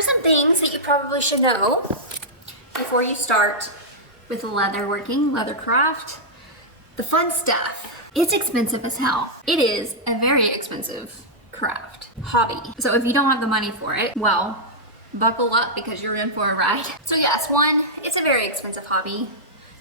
are some things that you probably should know before you start with leatherworking, leathercraft, the fun stuff. It's expensive as hell. It is a very expensive craft, hobby. So if you don't have the money for it, well, buckle up because you're in for a ride. So yes, one, it's a very expensive hobby.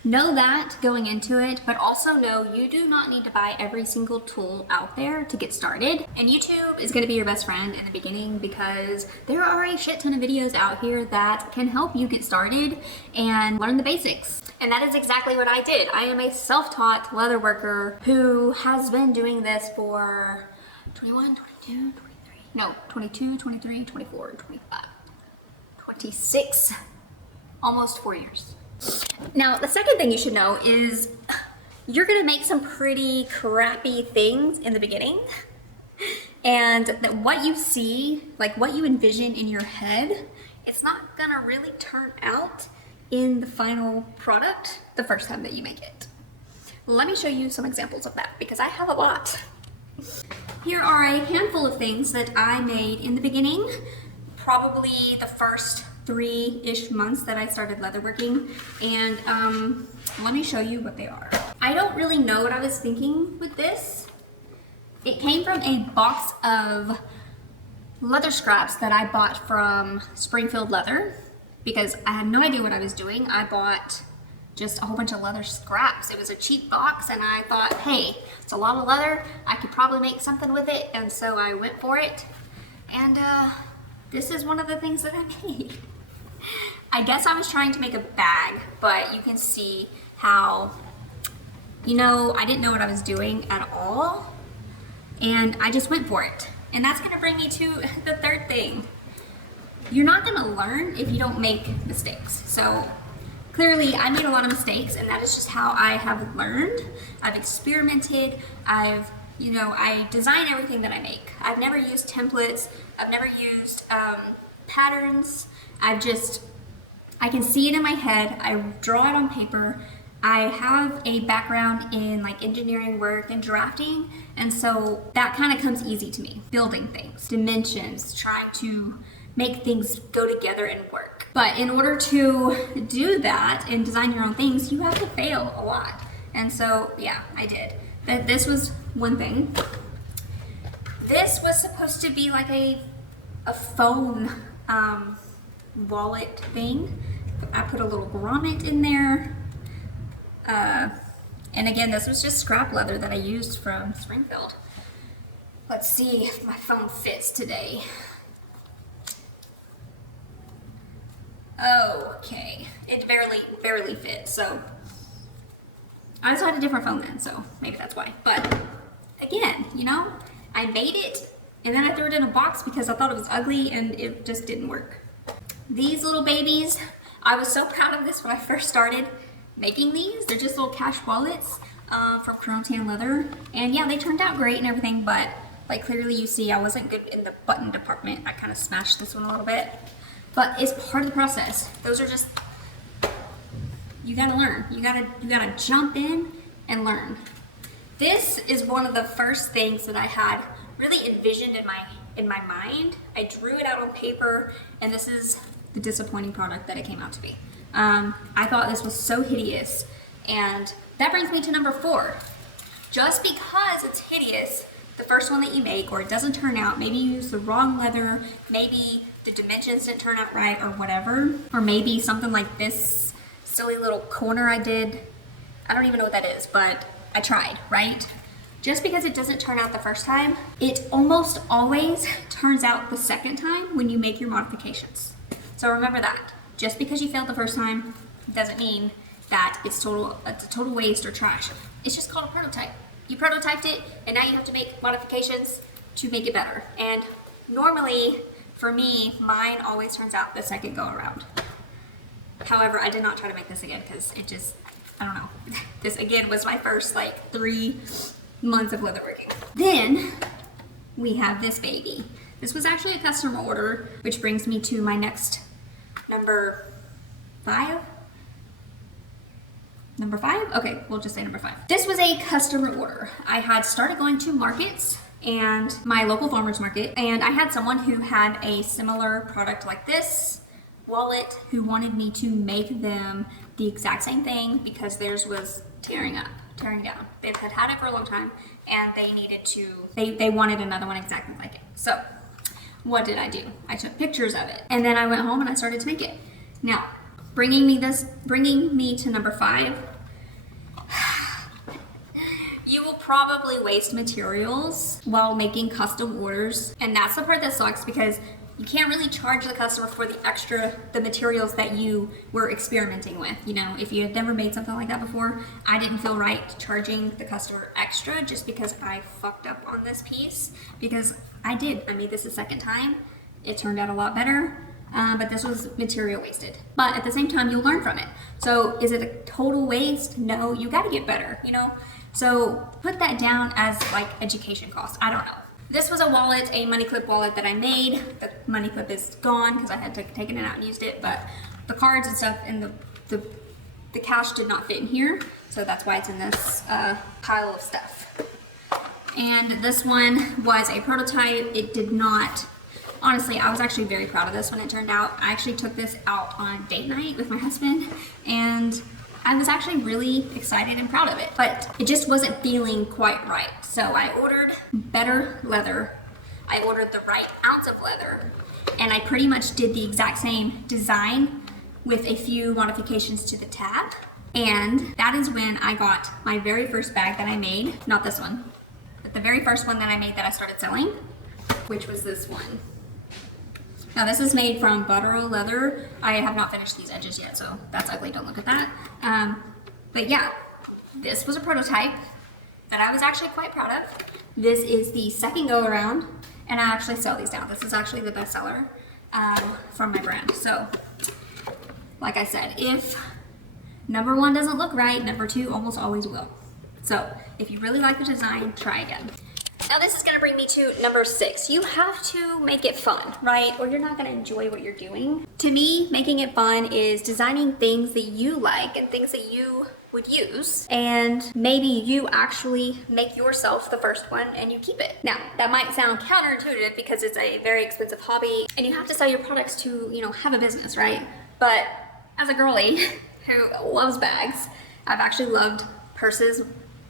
Know that going into it, but also know you do not need to buy every single tool out there to get started. And YouTube is gonna be your best friend in the beginning because there are a shit ton of videos out here that can help you get started and learn the basics. And that is exactly what I did. I am a self-taught leather worker who has been doing this for 21, 22, 23, no, 22, 23, 24, 25, 26, almost 4 years. Now, the second thing you should know is you're gonna make some pretty crappy things in the beginning, and that what you see, like what you envision in your head, it's not gonna really turn out in the final product the first time that you make it. Let me show you some examples of that because I have a lot. Here are a handful of things that I made in the beginning, probably the first 3-ish months that I started leatherworking, and let me show you what they are. I don't really know what I was thinking with this. It came from a box of leather scraps that I bought from Springfield Leather because I had no idea what I was doing. I bought just a whole bunch of leather scraps. It was a cheap box and I thought, hey, it's a lot of leather. I could probably make something with it, and so I went for it. And this is one of the things that I made. I guess I was trying to make a bag, but you can see how, you know, I didn't know what I was doing at all, and I just went for it. And that's gonna bring me to the third thing. You're not gonna learn if you don't make mistakes. So clearly I made a lot of mistakes, and that is just how I have learned. I've experimented, I design everything that I make. I've never used templates, I've never used patterns. I can see it in my head, I draw it on paper. I have a background in like engineering work and drafting, and so that kind of comes easy to me. Building things, dimensions, trying to make things go together and work. But in order to do that and design your own things, you have to fail a lot. And so, yeah, I did. This was one thing. This was supposed to be like a phone wallet thing. I put a little grommet in there. And again, this was just scrap leather that I used from Springfield. Let's see if my phone fits today. Okay, it barely fits, so I just had a different phone then, so maybe that's why. But again, you know, I made it and then I threw it in a box because I thought it was ugly and it just didn't work. These little babies, I was so proud of this when I first started making these. They're just little cash wallets from Crown Leather. And yeah, they turned out great and everything, but like clearly you see I wasn't good in the button department. I kind of smashed this one a little bit, but it's part of the process. Those are just, you gotta learn. You gotta jump in and learn. This is one of the first things that I had really envisioned in my mind. I drew it out on paper, and this is the disappointing product that it came out to be. I thought this was so hideous, and that brings me to number 4. Just because it's hideous, the first one that you make, or it doesn't turn out, maybe you use the wrong leather, maybe the dimensions didn't turn out right or whatever, or maybe something like this silly little corner I did. I don't even know what that is, but I tried, right? Just because it doesn't turn out the first time, it almost always turns out the second time when you make your modifications. So remember that. Just because you failed the first time doesn't mean that it's a total waste or trash. It's just called a prototype. You prototyped it, and now you have to make modifications to make it better. And normally, for me, mine always turns out the second go around. However, I did not try to make this again because it just, I don't know. This again was my first like 3 months of leatherworking. Then we have this baby. This was actually a customer order, which brings me to my next number 5. Number 5? Okay, we'll just say number 5. This was a customer order. I had started going to markets and my local farmer's market. And I had someone who had a similar product like this wallet who wanted me to make them the exact same thing because theirs was tearing down. They've had it for a long time and they needed to, they wanted another one exactly like it. So what did I do? I took pictures of it and then I went home and I started to make it. Now, bringing me to number 5, you will probably waste materials while making custom orders. And that's the part that sucks because you can't really charge the customer for the materials that you were experimenting with. You know, if you had never made something like that before, I didn't feel right charging the customer extra just because I fucked up on this piece, because I did. I made this a second time. It turned out a lot better, but this was material wasted. But at the same time, you'll learn from it. So is it a total waste? No, you gotta get better, you know? So put that down as like education cost. I don't know. This was a wallet, a money clip wallet that I made. The money clip is gone because I had taken it out and used it, but the cards and stuff and the cash did not fit in here. So that's why it's in this pile of stuff. And this one was a prototype. It did not, honestly, I was actually very proud of this when it turned out. I actually took this out on date night with my husband and I was actually really excited and proud of it, but it just wasn't feeling quite right. So I ordered better leather. I ordered the right ounce of leather, and I pretty much did the exact same design with a few modifications to the tab. And that is when I got my very first bag that I made, not this one, but the very first one that I made that I started selling, which was this one. Now this is made from Buttero leather. I have not finished these edges yet, so that's ugly, don't look at that. But yeah, this was a prototype that I was actually quite proud of. This is the second go around, and I actually sell these now. This is actually the best seller from my brand. So, like I said, if number 1 doesn't look right, number 2 almost always will. So, if you really like the design, try again. Now this is gonna bring me to number 6. You have to make it fun, right? Or you're not gonna enjoy what you're doing. To me, making it fun is designing things that you like and things that you would use, and maybe you actually make yourself the first one and you keep it. Now, that might sound counterintuitive because it's a very expensive hobby and you have to sell your products to, you know, have a business, right? But as a girly who loves bags, I've actually loved purses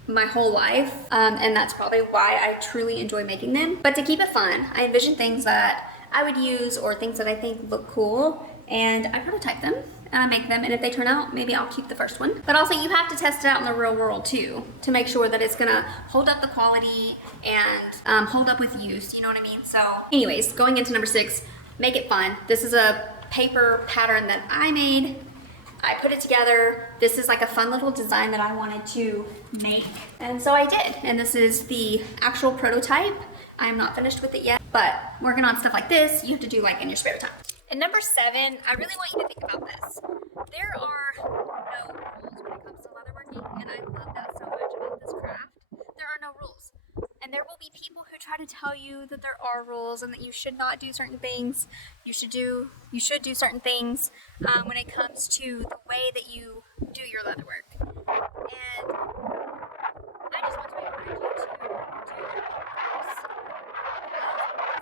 my whole life, and that's probably why I truly enjoy making them. But to keep it fun, I envision things that I would use or things that I think look cool, and I prototype them and I make them, and if they turn out, maybe I'll keep the first one. But also you have to test it out in the real world too, to make sure that it's gonna hold up the quality and hold up with use, you know what I mean? So anyways, going into number 6, make it fun. This is a paper pattern that I made. I put it together. This is like a fun little design that I wanted to make, and so I did. And this is the actual prototype. I'm not finished with it yet, but working on stuff like this, you have to do like in your spare time. And number 7, I really want you to think about this. There are no rules when it comes to leatherworking, and I love that so much about this craft. There are no rules. And there will be people who try to tell you that there are rules and that you should not do certain things. You should do certain things when it comes to the way that you do your leather work. And I just want to encourage you to do your rules. As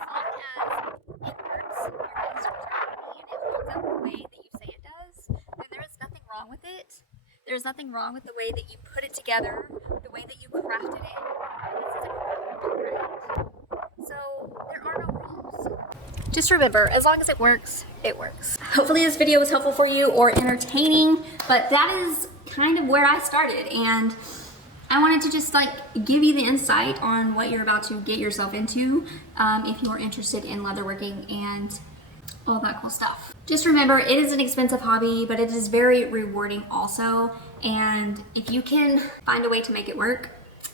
long as it works, your customers are happy and it holds up the way that you say it does, then there is nothing wrong with it. There's nothing wrong with the way that you put it together, the way that you crafted it. This is a craft, right? So there are no rules. Just remember, as long as it works, it works. Hopefully this video was helpful for you or entertaining, but that is kind of where I started, and I wanted to just like give you the insight on what you're about to get yourself into if you're interested in leatherworking and all that cool stuff. Just remember, it is an expensive hobby, but it is very rewarding also. And if you can find a way to make it work,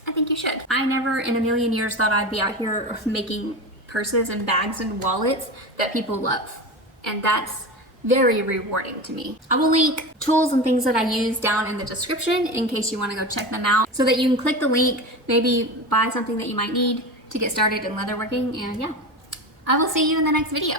I think you should. I never in a million years thought I'd be out here making purses and bags and wallets that people love. And that's very rewarding to me. I will link tools and things that I use down in the description in case you want to go check them out, so that you can click the link, maybe buy something that you might need to get started in leatherworking. And yeah, I will see you in the next video.